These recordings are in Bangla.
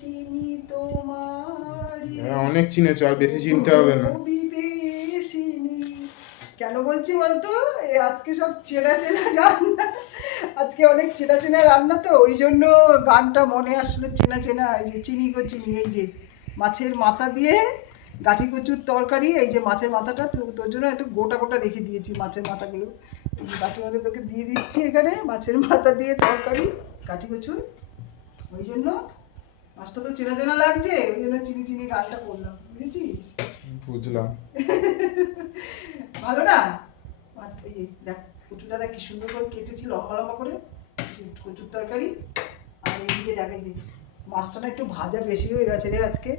চিনি তোমার অনেক চিনেছো, আর বেশি চিনতে হবে না। বিদেশিনী। কেন বলছি বলতো, এই আজকে সব চেনা চেনা রান্না, আজকে অনেক চেনা চেনা রান্না, তো ওই জন্য গানটা মনে আসলে চেনা চেনা। এই যে চিনি গো চিনি, এই যে মাছের মাথা দিয়ে গাঠি কচুর তরকারি। এই যে মাছের মাথাটা তোর জন্য একটু গোটা গোটা রেখে দিয়েছি, মাছের মাথাগুলো গাঠি মাথা তোকে দিয়ে দিচ্ছি এখানে, মাছের মাথা দিয়ে তরকারি গাঠি কচুর। ওই জন্য মাছটা তো চেনা চেনা লাগছে, ওই জন্য চিনি চিনি গানটা করলাম, বুঝেছিস? বুঝলাম। ভালো না? এই যে দেখ কচুটা দেখ কি সুন্দর করে কেটেছি লম্বা লম্বা করে, কচুর তরকারি। আর এইদিকে দেখ এই যে মাছটা না একটু ভাজা বেশি হয়ে গেছে রে আজকে।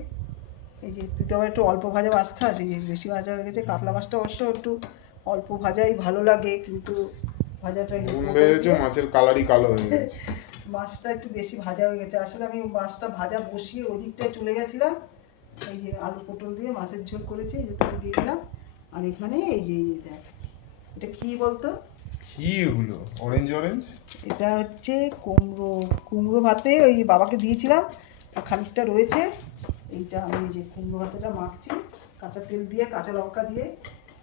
এই যে তুই তো আবার একটু অল্প ভাজা মাছ খাস, এই যে বেশি ভাজা হয়ে গেছে। কাতলা মাছটা অবশ্য একটু অল্প ভাজাই ভালো লাগে, কিন্তু ভাজাটা এই যে নুন পটল বেড়েছে, দিয়ে মাছের কালারই কালো হয়ে গেছে। মাছটা একটু বেশি ভাজা হয়ে গেছে। আসলে আমি মাছটা ভাজা বসিয়ে ওই দিকটায় চলে গেছিলাম। এই যে আলু পটল দিয়ে মাছের ঝোল করেছি, এই যে তোকে দিয়ে দিলাম। আর এখানে এই যে দেখ, এটা কি বলতো? কি এগুলো অরেঞ্জ অরেঞ্জ? এটা হচ্ছে কুমড়ো। কুমড়ো ভাতে ওই বাবাকে দিয়েছিলাম, আর খানিকটা রয়েছে। এইটা আমি এই যে কুমড়ো ভাতেটা মাখছি, কাঁচা তেল দিয়ে কাঁচা লঙ্কা দিয়ে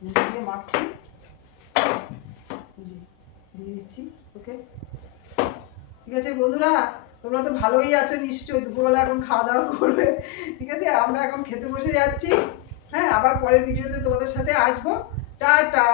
নুন দিয়ে মাখছি। এই যে দিয়ে দিচ্ছি ওকে। ঠিক আছে বন্ধুরা, তোমরা তো ভালোই আছো নিশ্চয়ই, দুপুরবেলা এখন খাওয়া দাওয়া করবে। ঠিক আছে, আমরা এখন খেতে বসে যাচ্ছি। হ্যাঁ, আবার পরের ভিডিওতে তোমাদের সাথে আসবো। টাটা।